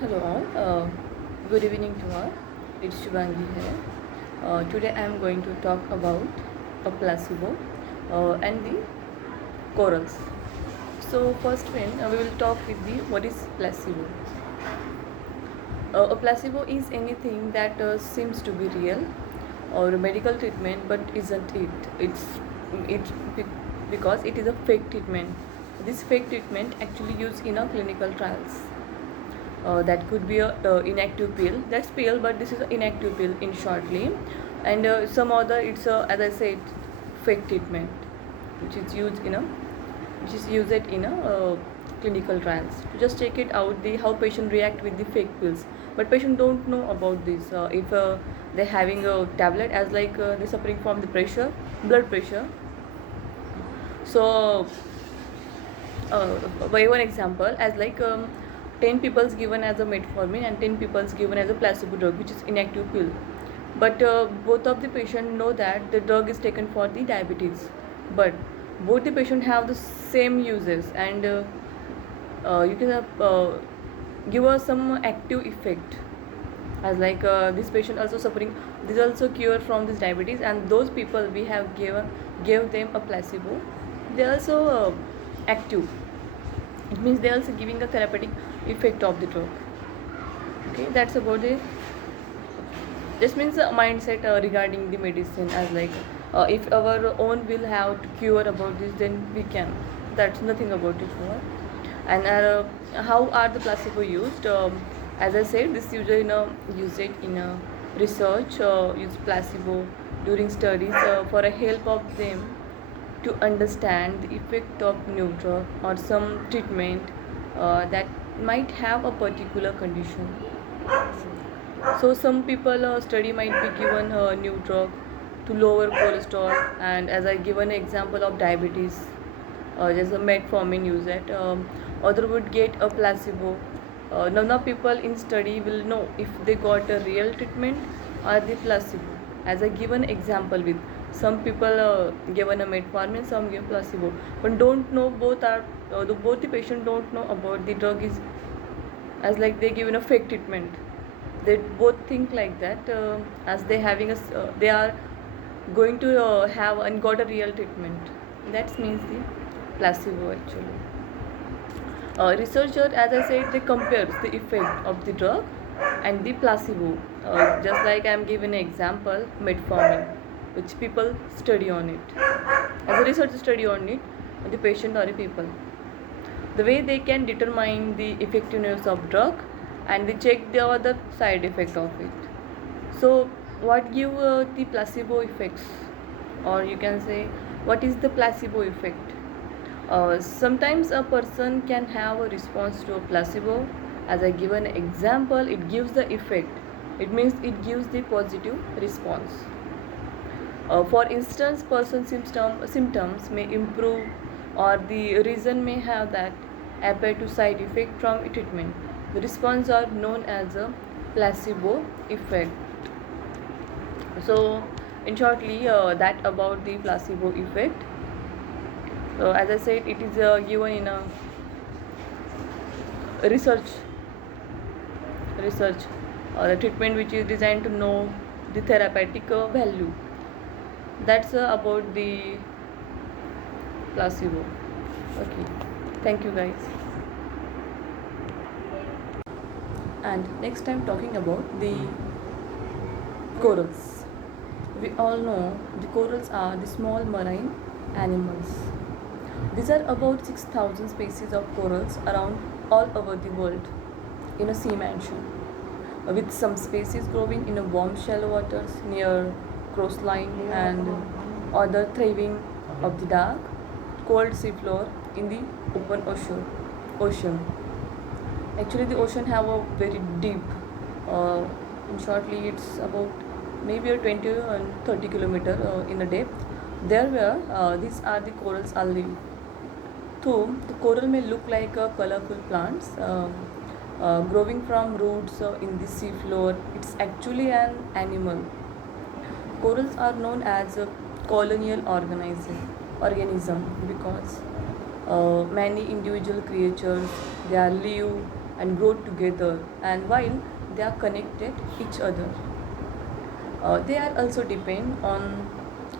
Hello all, good evening to all. It's Shivangi here. Today I am going to talk about a placebo and the corals. So first one, we will talk with the what is placebo. A placebo is anything that seems to be real or a medical treatment but isn't it. Because it is a fake treatment. This fake treatment actually used in a clinical trials. That could be a inactive pill. That's pill, but this is an inactive pill in shortly, and some other it's a, as I said, fake treatment, which is used in a clinical trials to just check it out the how patient react with the fake pills. But patient don't know about this. If they're having a tablet as like they're suffering from the pressure, blood pressure. So by one example as like 10 people's given as a metformin and 10 people's given as a placebo drug, which is inactive pill, but both of the patient know that the drug is taken for the diabetes, but both the patient have the same uses, and you can give us some active effect as like this patient also suffering, this also cure from this diabetes, and those people we have gave them a placebo, they also active. It means they are also giving a therapeutic effect of the drug. Okay, that's about it. This means a mindset regarding the medicine as like if our own will have to cure about this, then we can. That's nothing about it more. And how are the placebo used? As I said, this usually use it in a research. Use placebo during studies for a help of them to understand the effect of new drug or some treatment that might have a particular condition. So some people study might be given a new drug to lower cholesterol, and as I given an example of diabetes, just a metformin use it. Other would get a placebo. None of people in study will know if they got a real treatment or the placebo. As I given example with some people given a metformin, some give placebo, but don't know both are both the patient don't know about the drug is as like they given a fake treatment. They both think like that as they having they are going to have and got a real treatment. That means the placebo actually. Researcher, as I said, they compares the effect of the drug and the placebo. Just like I am giving an example, metformin, which people study on it. As a research study on it, the patient or the people. The way they can determine the effectiveness of drug and they check the other side effect of it. So what give the placebo effects, or you can say what is the placebo effect? Sometimes a person can have a response to a placebo. As I given example, it gives the effect. It means it gives the positive response. For instance, person symptoms may improve, or the reason may have that appear to side effect from treatment. The response are known as a placebo effect. So, in shortly, that about the placebo effect. So, as I said, it is given in a research or a treatment which is designed to know the therapeutic value. That's about the placebo. Okay, thank you guys. And next time talking about the corals. We all know the corals are the small marine animals. These are about 6,000 species of corals around all over the world in a sea mansion, with some species growing in a warm shallow waters near coastline and other thriving of the dark, cold seafloor in the open ocean. Actually, the ocean have a very deep. In shortly, it's about maybe a 20 and 30 kilometer in a depth. There where these are the corals are live. Though the coral may look like colorful plants growing from roots in the sea floor, it's actually an animal. Corals are known as a colonial organism because many individual creatures they are live and grow together, and while they are connected each other, they are also depend on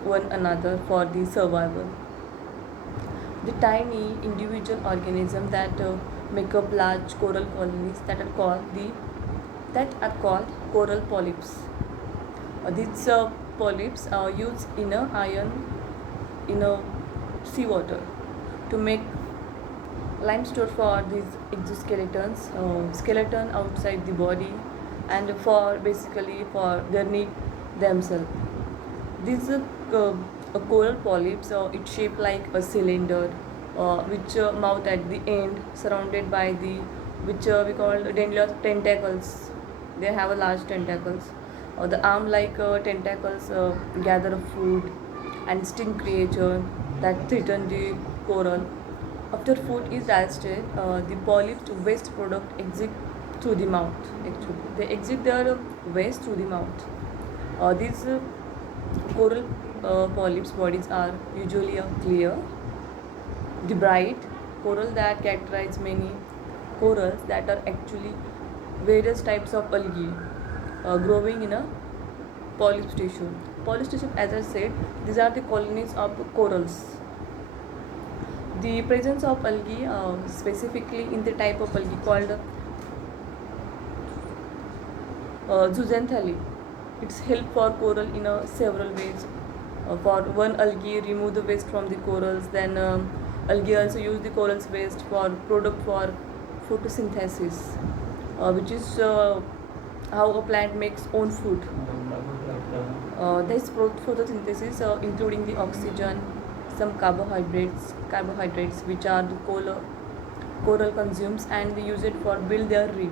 one another for the survival. The tiny individual organisms that make up large coral colonies that are called coral polyps. These polyps use inner iron in a seawater to make limestone for these exoskeletons, skeleton outside the body, and for basically for their need themselves. These coral polyps, it's shaped like a cylinder, which mouth at the end, surrounded by the which we call dendrous tentacles. They have a large tentacles. The arm-like tentacles gather food and sting creature that threaten the coral. After food is digested, the polyps waste product exit through the mouth. Actually, they exit their waste through the mouth. These coral polyps bodies are usually clear. The bright coral that characterize many corals that are actually various types of algae growing in a polyp tissue. Polyp tissue, as I said, these are the colonies of corals. The presence of algae, specifically in the type of algae called zooxanthellae, it's help for coral in several ways. For one, algae remove the waste from the corals. Then algae also use the corals waste for product for photosynthesis, which is how a plant makes own food. This photosynthesis, including the oxygen, some carbohydrates which are the coral consumes, and they use it for build their reef.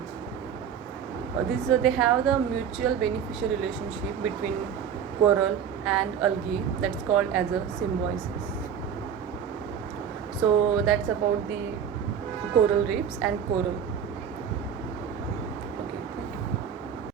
They have the mutual beneficial relationship between coral and algae that's called as a symbiosis. So that's about the coral reefs and coral.